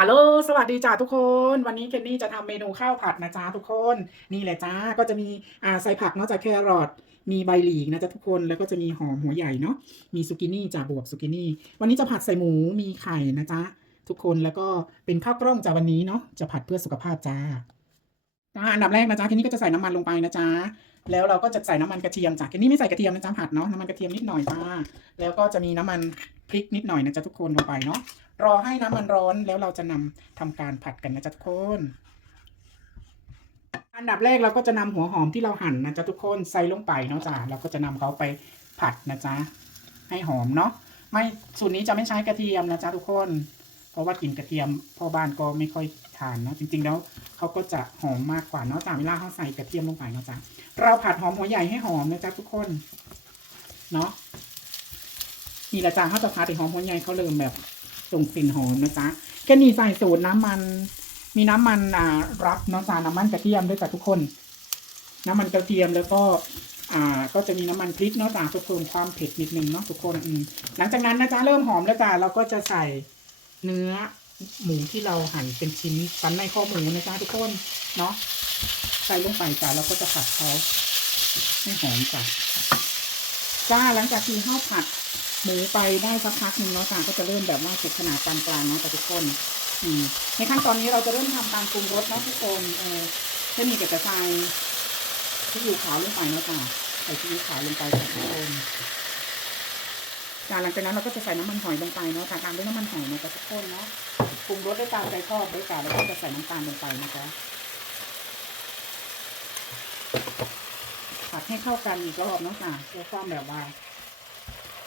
ฮัลโหล สวัสดีจ้าทุกคน วันนี้เคนนี่จะทำเมนูข้าวผัดนะจ้าทุกคน นี่แหละจ้า ก็จะมีอ่าใส่ผักเนอกจากแครอท มีใบหลีกนะจ๊ะทุกคน แล้วก็จะมีหอมหัวใหญ่เนาะ มีซุกินี่จ้าบวบซุกินี่ วันนี้จะผัดใส่หมู มีไข่นะจ๊ะทุกคน แล้วก็เป็นข้าวกล้องจ้าวันนี้เนาะ จะผัดเพื่อสุขภาพจ้า จ้าอันดับแรกนะจ๊ะเคนนี่ก็จะใส่น้ำมันลงไปนะจ๊ะแล้วเราก็จะใส่น้ำมันกระเทียมจ้ะเคนนี่ไม่ใส่กระเทียมนะจ๊ะผัดเนาะน้ำมันกระเทียมนิดหน่อยจ้าแล้วก็จะมีน้ำมันพริกนิดหน่อยนะจ๊ะทุกคนลงไปเนาะรอให้น้ำมันร้อนแล้วเราจะนำทำการผัดกันนะจ๊ะทุกคนอันดับแรกเราก็จะนำหัวหอมที่เราหั่นนะจ๊ะทุกคนใส่ลงไปเนาะจ้ะเราก็จะนำเขาไปผัดนะจ๊ะให้หอมเนาะไม่สูตรนี้จะไม่ใช้กระเทียมนะจ๊ะทุกคน ราะว่ากลิ่นกระเทียมพ่อบ้านก็ไม่ค่อยทานเนาะจริง ๆ แล้วเขาก็จะหอมมากกว่าเนาะจ้ะเวลาเขาใส่กระเทียมลงไปเนาะจ้ะเราผัดหอมหัวใหญ่ให้หอมนะจ๊ะทุกคนเนาะนี่ละจ้ะเขาจะผัดให้หอมหัวใหญ่เขาเริ่มแบบส่งกลิ่นหอมนะจ๊ะแค่นี้ใส่สูตรน้ำมัน มีน้ำมันอ่ารับเนาะจ้ะน้ำมันกระเทียมด้วยจ้ะทุกคน น้ำมันกระเทียมแล้วก็อ่าก็จะมีน้ำมันพริกเนาะจ้ะเพื่อเพิ่มความเผ็ดนิดนึงเนาะทุกคนอืมหลังจากนั้นนะจ๊ะเริ่มหอมแล้วจ้ะเราก็จะใส่ เนื้อหมูที่เราหั่นเป็นชิ้นสันในข้อหมูนะจ๊ะทุกคนเนาะใส่ลงไปจ้ะเราก็จะผัดเขาให้หอมจ้ะจ้าหลังจากที่ข้าวผัดหมูไปได้สักพักหนึ่งเนาะจ้าก็จะเริ่มแบบว่าสุกขนาดปานกลางเนาะแต่ทุกคนอืมในขั้นตอนนี้เราจะเริ่มทำการปรุงรสนะทุกคนเออจะมีกระชายที่อยู่ขาวลงไปเนาะจ้าใส่ที่อยู่ขาวลงไปจ้ะทุกคน หลังจากนั้นเราก็จะใส่น้ำมันหอยลงไปเนาะตามด้วยน้ำมันหอยนะจ๊ะทุกคนเนาะปรุงรสด้วยตามใจชอบด้วยจ้าแล้วก็จะใส่น้ำตาลลงไปนะจ๊ะผัดให้เข้ากันอีกรอบเนาะค่ะเพื่อความแบบว่า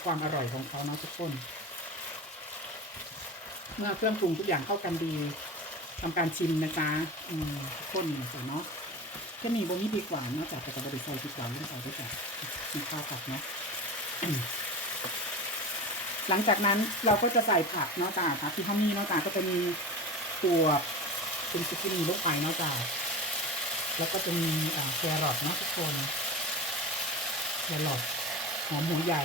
ความอร่อยของเขาเนาะทุกคน เมื่อเครื่องปรุงทุกอย่างเข้ากันดีทำการชิมนะจ๊ะอืมทุกคนนะจ๊ะเนาะจะมีบะหมี่ดีกว่านอกจากจะบริใส่ดีกว่าเรื่องใส่ด้วยจ้ะมีข้าวผัดเนาะ หลังจากนั้นเราก็จะใส่ผักเนาะจ้ะผักที่เขามีเนาะจ้ะก็จะมีตัวเป็นซุกินี่ลงไปเนาะจ้ะแล้วก็จะมีแครอทเนาะทุกคนแครอทหอมหัวใหญ่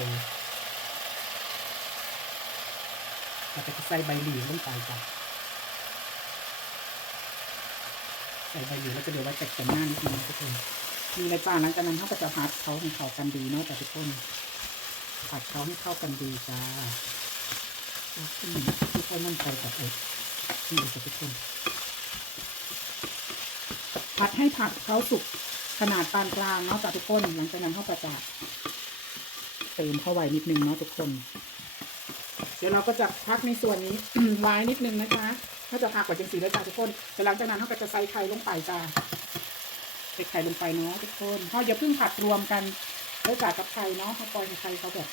เราจะใส่ใบหลีลงไปจ้ะใส่ใบหลีแล้วก็เดี๋ยวไว้แตกแต่งหน้านิดนึงทุกคนมีอะไรจ้าหลังจากนั้นเขาก็จะพัดเขาให้เขากันดีเนาะจ้ะทุกคน ผัดเขาให้เข้ากันดีจ้าอืมทุกคนมั่นใจกับเอ็ดนี่จะทุกคนผัดให้ผักเขาสุกขนาดปานกลางเนาะจ้ะทุกคนหลังจากนั้นเข้าก็จะเติมเข้าไว้นิดนึงเนาะทุกคน เดี๋ยวเราก็จะพักในส่วนนี้ไว้นิดนึงนะคะถ้าจะพักกว่าจังสีแล้วจ้าทุกคนแต่หลังจากนั้นเราก็จะใส่ไข่ลงไปจ้าใส่ไข่ลงไปเนาะทุกคนเพราะอย่าเพิ่งผัดรวมกัน แล้วจากกับไข่เนาะเขาปล่อยให้ไข่เขาแบบ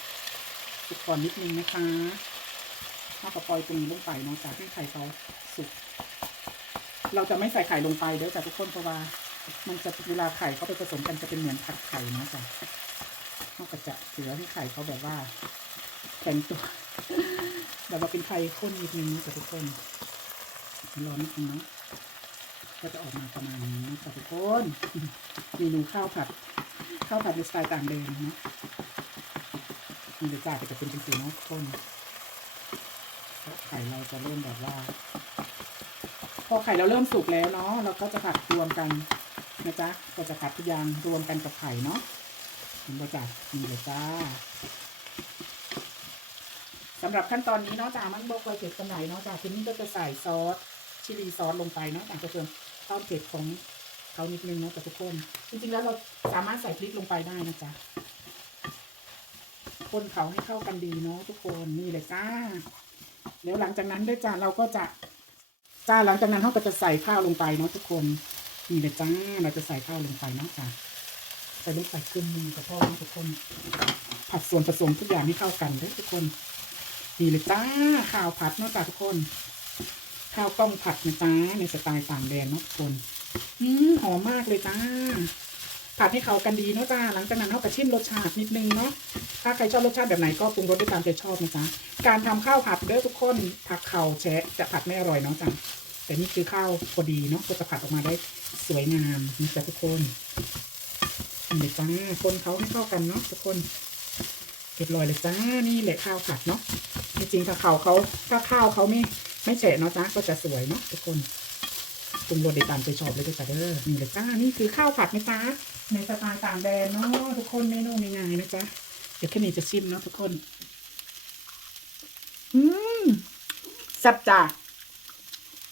สุกก่อนนิดนึงนะคะถ้ากปล่อยตรงนี้ลงไปเนาะจากให้ไข่เขาสุก เราจะไม่ใส่ไข่ลงไปเดี๋ยวจ้าทุกคนเพราะว่า มันจะเวลาไข่เขาไปผสมกันจะเป็นเหมือนผัดไข่เนาะจ้ะเขาก็จะเหลือให้ไข่เขาแบบว่าแข็งตัวแบบว่าเป็นไข่ข้นนิดนึงนะจ๊ะทุกคนรอนิดนึงเนาะก็จะออกมาประมาณนี้นะจ๊ะทุกคนเมนูข้าวผัด ข้าวผัดในสไตล์ต่างแดนเนาะมันจะจ่าก็จะเป็นจริงๆเนาะทุกคนไข่เราจะเริ่มแบบว่า พอไข่เราเริ่มสุกแล้วเนาะเราก็จะผัดรวมกันนะจ๊ะก็จะผัดทุกอย่างรวมกันกับไข่เนาะเห็นป่ะจ๊ะนี่เลยจ้าสำหรับขั้นตอนนี้เนาะจ้ามันบอกไว้เผ็ดกันไหนเนาะจ้าทีนี้ก็จะใส่ซอสชิลีซอสลงไปเนาะจากจะเพิ่มความเผ็ดของ เขานิดนึงเนาะแต่ทุกคน จริงๆแล้วเราสามารถใส่พริกลงไปได้นะจ๊ะคนเขาให้เข้ากันดีเนาะทุกคนนี่เลยจ้าเดี๋ยวหลังจากนั้นด้วยจ้าเราก็จะจ้าหลังจากนั้นเขาก็จะใส่ข้าวลงไปเนาะทุกคนนี่เลยจ้าเราจะใส่ข้าวลงไปเนาะจ้าใส่ลงไปครึ่งหนึงกับพ่อนะทุกคน ผัดส่วนผสมทุกอย่างให้เข้ากันเด้อทุกคนนี่เลยจ้าข้าวผัดเนาะจ้าทุกคนข้าวกล้องผัดนะจ้าในสไตล์ต่างแดนเนาะทุกคน อืมหอมมากเลยจ้า ผัดให้เข้ากันดีเนาะจ้า หลังจากนั้นเราก็ชิมรสชาตินิดนึงเนาะ ถ้าใครชอบรสชาติแบบไหนก็ปรุงรสได้ตามใจชอบนะจ๊ะ การทำข้าวผัดเด้อทุกคนผักเข่าแฉะจะผัดไม่อร่อยเนาะจ้าแต่นี่คือข้าวพอดีเนาะก็จะผัดออกมาได้สวยงามนะจ๊ะทุกคนนี่เลยจ้าคนเขาให้เข้ากันเนาะทุกคนเรียบร้อยเลยจ้า นี่แหละข้าวผัดเนาะ จริงๆถ้าข้าวเขาถ้าข้าวเขาไม่ไม่แฉะเนาะจ้าก็จะสวยเนาะทุกคน ปรุงรสได้ตามใจชอบเลยจ้าเด้อนี่เลยจ้านี่คือข้าวผัดไหมจ้าในสไตล์ต่างแดนเนาะทุกคนเมนูง่ายๆนะจ๊ะเดี๋ยวแค่นี้จะชิมเนาะทุกคน อืมแซ่บจ้า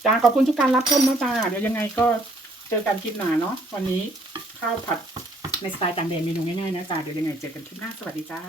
จ้าขอบคุณทุกการรับชมเนาะจ้าเดี๋ยวยังไงก็เจอกันคลิปหน้าเนาะวันนี้ข้าวผัดในสไตล์ต่างแดนเมนูง่ายๆนะจ้าเดี๋ยวยังไงเจอกันคลิปหน้าสวัสดีจ้า